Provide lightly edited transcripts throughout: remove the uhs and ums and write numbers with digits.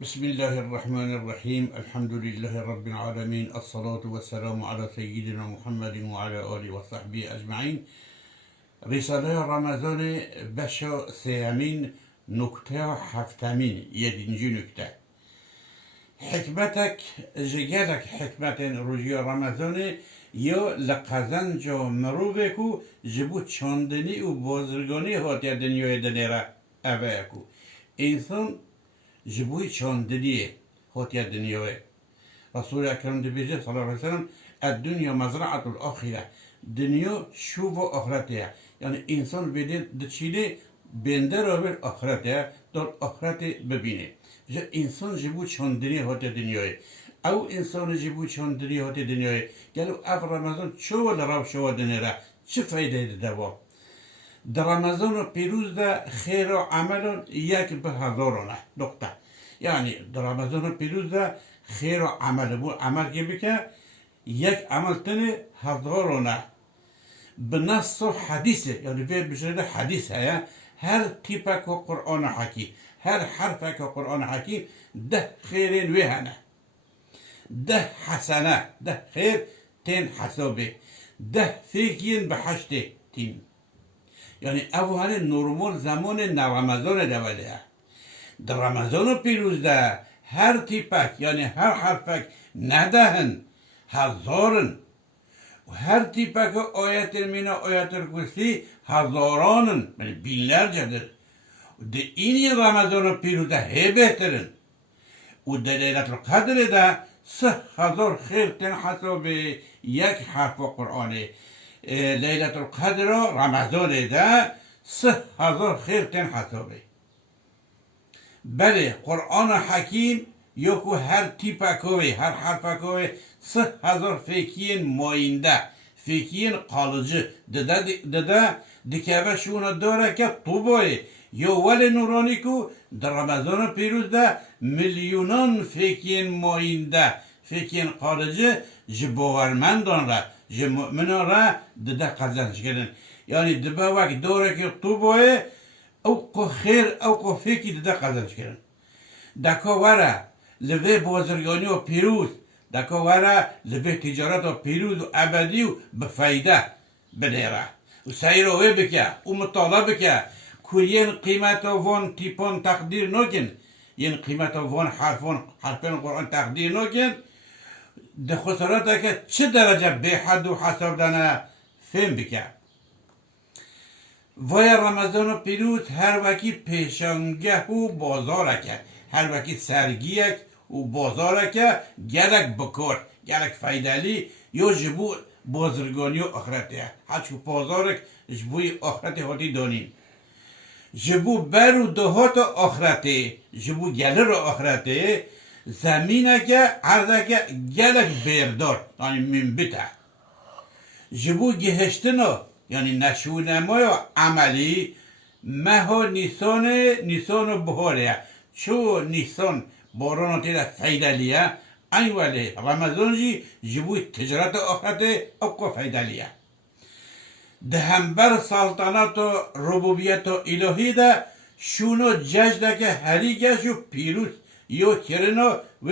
بسم الله الرحمن الرحيم الحمد لله رب العالمين الصلاة والسلام على سيدنا محمد وعلى آله وصحبه أجمعين رساله رمضان بشا سيامين نكته هفتمين يدينجي نكته حكمتك جگلك حكمت روژه رمضان یا لقزنجا مروفکو جبو چاندنی و بازرگانی هاتی دنیای دنیره اوه اکو انسان جبوی چاندنیه هاتی دنیای رسول اکرم دبیجه صلی اللہ علیہ وسلم الدنیا مزرعة الاخره دنیا شوف آخرته یعنی انسان بده دچیده بنده را بر آخرته در آخرت ببینه انسان جبو چاندنی هاتی دنیای او انسان جبو چاندنی هاتی دنیای گلو اف رمضان چو لراو شو دنیره چه فایده دوا در رمضان پیروز ده خیر و عمل یک به هزارانه نقطه یعنی در رمضان پیروز ده خیر و عمل بو عمل که بکه یک عمل تنه هزارانه به نص و حدیثه یعنی به بشرده حدیث هیا هر تیپک و قرآن حکی هر حرفک و قرآن حکی ده خیرین ویهنه ده حسنه ده خیر تین حسابه ده فیکین به حشته تین یعنی اوهانه نورمال زمان رمضان دوله در رمضان پیروز ده هر تیپک یعنی هر حرفک ندهن هزارن و هر تیپک آیت مینا آیت الکرسی هزارانن یعنی binlercedir ده این رمضان پیروز ده هی بهترن و در لیلت القدر ده 3000 خیر تن حساب یک حرف قرآنه لیلت القدر رمضان ده 3000 خیر تن حسابه بله قرآن حکیم یکو هر تیپکوی هر حرفکوی 3000 فکین ماینده فکین قالجه ده دکوه شونه داره که طوبای یا ولی نورانی کو در رمضان پیروز ده میلیونان فکین ماینده فکین قالجه جباورمندان را مؤمنان را ده قزنش کردن یعنی دبا وقت داره که طوبای او کو خیر او کو فکی ده قزنش کردن دکا وره لوه بازرگانی و پیروز دکا وره لوه تجارت و پیروز و ابدی و بفایده بدهره و سیروه بکه و مطالعه بکه که این قیمت وان تیپان تقدیر نکن این قیمت وان حرفان قرآن تقدیر نکن ده خسارت که چه درجه به حد و حساب دانه فهم بکه وای رمضان پیروز هر وکی پیشانگه و بازارکه هر وکی سرگیک و بازارکه گلک بکار گلک فایدلی یا جبو بازرگانی و آخرته هرچو بازارک جبوی آخرته هاتی دانیم جبو بر و دهات آخرته جبو گلر آخرته زمینه که عرضه که گلک بیردار یعنی منبته جبو گهشتنا یعنی نشونمای عملی ماه نیسان و بهاره چو نیسان باران تیره فیدلیه این ولی رمضان جبوی تجارت آخرته اقا فیدلیه دهنبر سلطنت و ربوبیت و الهی ده شونو ججده که هریگش و پیروز یا کرنا و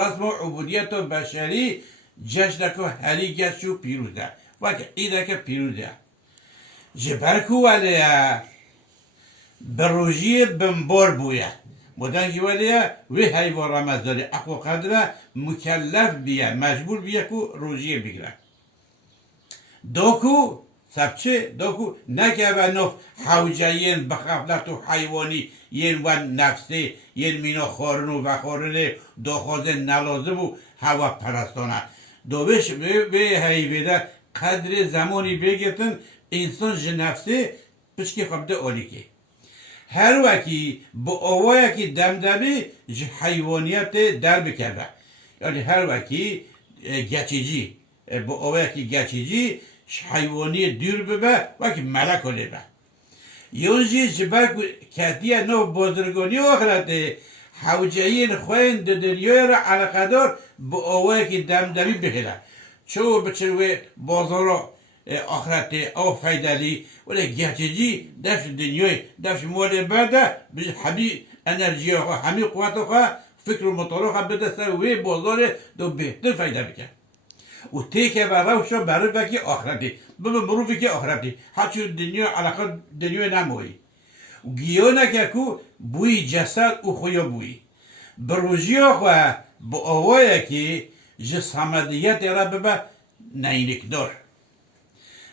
رسم و عبودیت و بشری ججده که هریگش و پیروز ده وقت ایده که پیروز ده جبرکو ولیه بروژی بمبار بویه بودنگی ولیه و حیوان رمضانی اقو قدره مکلف بیه مجبور بیه که روژی بگیره دوکو سبچه دوکو نگه و نف حوجه ین بخفلت و حیوانی ین و نفسه ین مینا خارن و بخارن داخوازه نلازم و هوا پرستانه دوبش به حیوه قدر زمانی بگیتن انسان جنفسه پشکی خبده آلی که هر وکی با آوایی که دمدمی حیوانیت در بکرده یعنی هر وکی گچیجی با آوایی که گچیجی حیوانی دور ببه وکی ملک رو به یونجی جبر کتیه نو بازرگانی آخرته حوجهین خوین در دنیای را علاقه دار با آوایی که دمدمی بخیره چو بچه بازار آخرت او فایدلی ولی گهچجی دفش دنیای دفش مال برده حبی انرژی خو همین قوت خو فکر و مطالعه خو بده سر وی بازار دو بهتر فایده بکن و تیکه و روشا برای وکی آخرتی ببین مروفی که آخرتی هرچی دنیا علاقه دنیا نموی و گیانه که کو بوی جسد و خویا بوی بروژی خواه با آوائه که جسامدیت را ببه نینک دار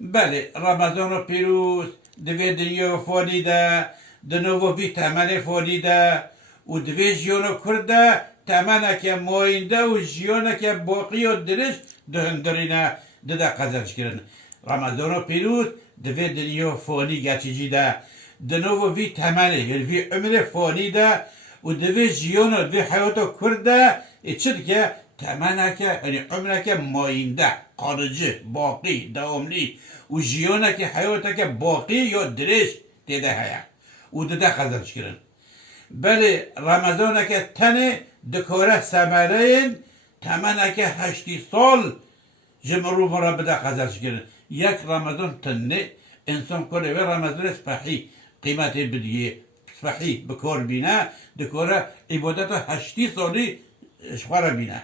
بله رمضان پیروز دوی دنیا فالیده دنوو وی تمنه فالیده و دوی جیانو کرده تمنه که ماینده و جیانه که باقی و درش دهندرینه ده قذرش کرن رمضان پیروز دوی دنیا فانی گچیجی ده دنوو وی تمنه وی عمر فالیده و دوی جیانو دوی حیاتو کرده چید که تمنه که یعنی عمره که ماینده خارجی باقی دواملی و جیانه که حیاته که باقی یا درش دیده هیا و دیده خزرش کرن بله رمضانه که تنه دکاره سمره این تمنه که 8 سال جمعروف را بده خزرش کرن یک رمضان تنه انسان کنه و رمضان صحی قیمت بدیه صحی بکار بینه دکاره عبادت 8 سالی شخوره بینه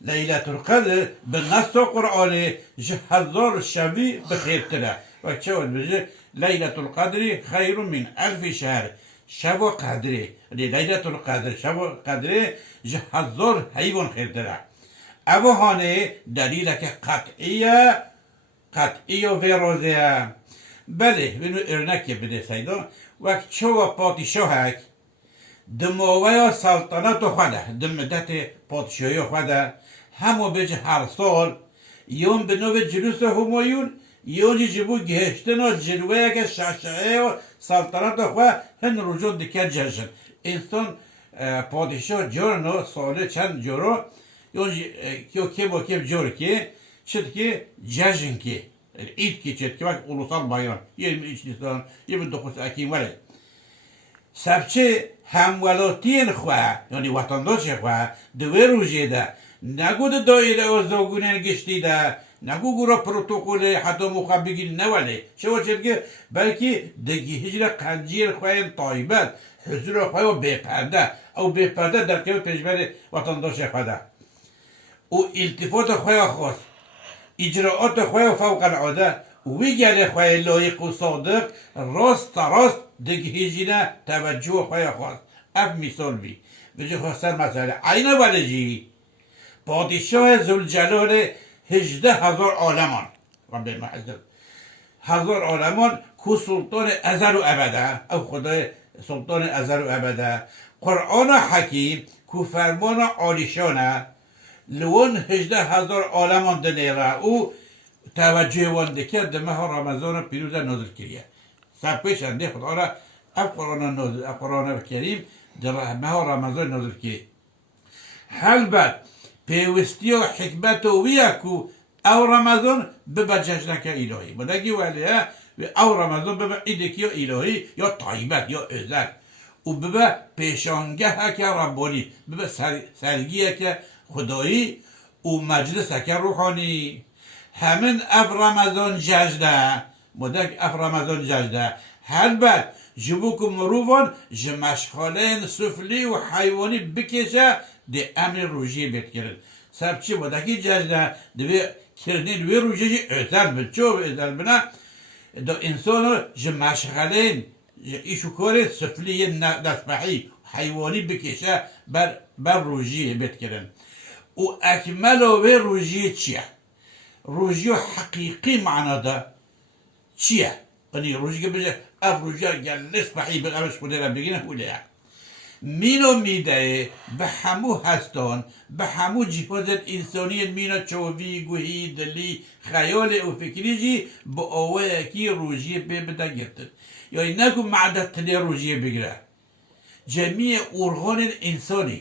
لیلت القدر به نص قرآن 1000 شبی بخیر تره و چه ود بجه لیلت القدر خیر من 1000 شهر شب قدره لیلت القدر شب قدره 1000 حیوان خیر تره او هانه دلیل که قطعیه و ویروزه بله بینو ارنکه بده سیدان وقت چه و پادشاهک دماوی سلطنت خوده دمدت پادشاهی خوده همو بجه هر سال یون به نوع جلوس همایون یونی جبو گهشتن و جلوه که شاشعه و سلطنت خواه هن رجوع دکر جشن انسان پادشاه جورنو ساله چند جورو یون کم جور که چید که جشن که اید که چید که وقت اولوسال بایان 23 نیسان 29 اکیم ولی سبچه همولاتین خواه یعنی وطنداش خواه دوی روژه ده نگو ده دایره و زوگونه گشتی ده نگو گورا پروتوکول حتی مخواه بگیری نوله شما چید که بلکه دگی هجر قنجیر خواهین طایبت حضور خواه و بیپرده او بیپرده در که پیشبر وطنداش خواه ده او التفات خواه خواست اجراعات خواه فوق العاده وی گله خواه لایق و صادق راست دگه هجینه توجه خواه خواست اف مثال بی بجه خواستن مسئله عینه ولی جی پادشاه زلجلال 18,000 عالمان رب المعزد 1000 عالمان کو سلطان ازل و ابده او خدای سلطان ازل و ابده قرآن حکیم کو فرمان عالیشانه لون 18,000 عالمان دنیره او توجه وانده کرد ماه رمضان پیروز نازل کریه سبکش انده خدا را اف قرآن کریم در ماه رمضان نازل کریه حلبت پیوستی و حکمت و ویکو او رمضان ببا جشنک الهی بودگی ولیه او رمضان ببا ایدکی الهی یا طایبت یا ازل و ببا پیشانگه که ربانی ببا سرگیه که خدایی و مجلس که روحانی همین اف رمضان ججده بودک اف رمضان ججده هلبت جبوک مروفان جمشخالین سفلی و حیوانی بکشه ده امر روژی بیت کرد سبچی بودکی ججده دوی کرنی دوی روژی ازل بد چو ازل بنا دو انسانو جمشخالین ایشو کاری سفلی دستبحی حیوانی بکشه بر روژی بیت کرد و اکمل و روژی چیه؟ روژی حقیقی معنا ده چیه؟ یعنی روژی که بجه اف روژی گلس بحی بقرش خوده را بگینه خوله مینو میده به همو هستان به همو جهاز انسانی مینو چووی گوهی دلی خیال و فکری جی با آوه کی روژی بده گرتن یعنی نگو معدت تلی روژی بگیره جمیع ارغان انسانی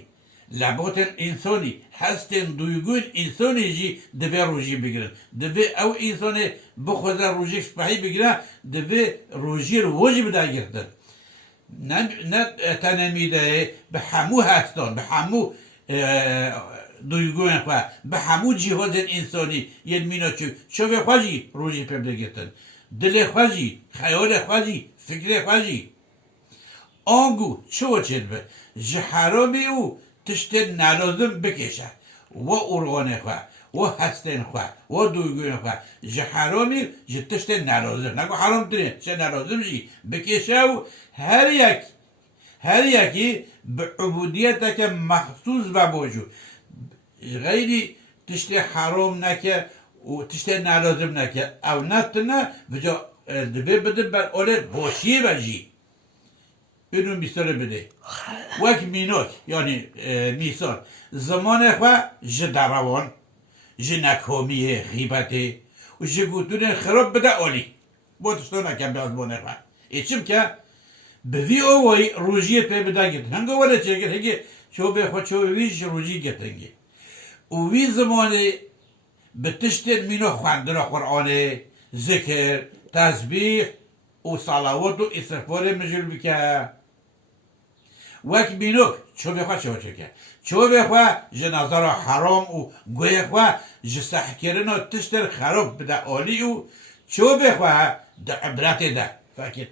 لبات انسانی هستن دویگون انسانی جی دوی روژی بگیرن دوی او انسانی بخوزه روژی صحیح بگیرن دوی روژی رو واجب بده گرتن نه تنمیده به همو هستان به همو دویگون خواه به همو جهاز انسانی یه مینا چوه خواهی روژی پیدا گرتن دل خواهی خیال خواهی فکر خواهی آنگو چو چید به جه حرامی او تشت نلازم بکشه و ارغانه خواه و هستن خواه و دوگوین خواه جه حرامی جه تشت نلازم نگو حرام ترین چه نلازم جی بکشه و هر یکی به عبودیت که مخصوص و بوجو غیری تشت حرام نکه و تشت نلازم نکه او نتنه بجا دبه بده بر اوله باشیه بجی اینو مثال بده وک مینوک یعنی میسال زمان خواه جه دروان جه نکامیه غیبته و جه گوتون خراب بده اولی با تشتو نکم به ازمانه خواه ایچیم که به وی اوی روژیه پی بده گیتن هنگو ولی چه گیت هنگی چو به خود چو ویش روژی گیتنگی و وی زمانه به تشت مینو خواندن قرآنه ذکر تسبیح و صلوات و استغفار مجل بکه وک مینوک چو بخواه چه که چو بخواه جه نظر حرام و گوه خواه جه سحکرن و تشتر خراب بده آلی و چو بخواه ده عبرت ده فکر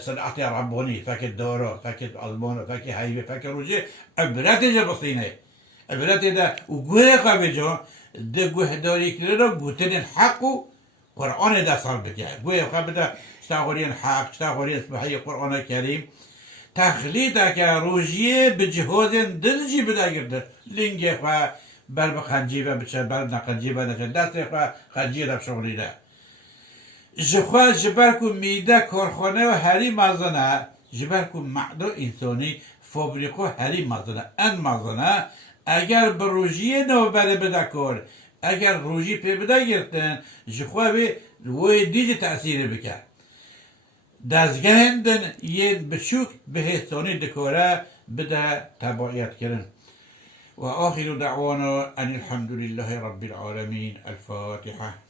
صنعت ربانی فکر دارا فکر آلمان فکر حیوه فکر روژه عبرت جه بسینه عبرت ده و گوه خواه بجا ده گوه داری کرده گوتن حق و قرآن ده صار بکه گوه خواه بده اشتاغورین حق اشتاغورین اسبحی قرآن کریم تخلیده که روژیه به جهاز دلجی بده گرده لنگه خواه بر بخنجیبه بچه بر نخنجیبه نشه دست خواه خنجیه رب شغلیده جخواه جبرکو میده کارخانه و هری مزنه جبرکو معده انسانی فابریکو هری مزنه ان مزنه اگر به روژیه نو بره بده کار اگر روژی پی بده گرتن جخواه به وی دیجی تأثیر بکن دزگهندن یه بچوک به حسانی دکاره بده تبعیت کرن و آخر دعوانا ان الحمد لله رب العالمين الفاتحة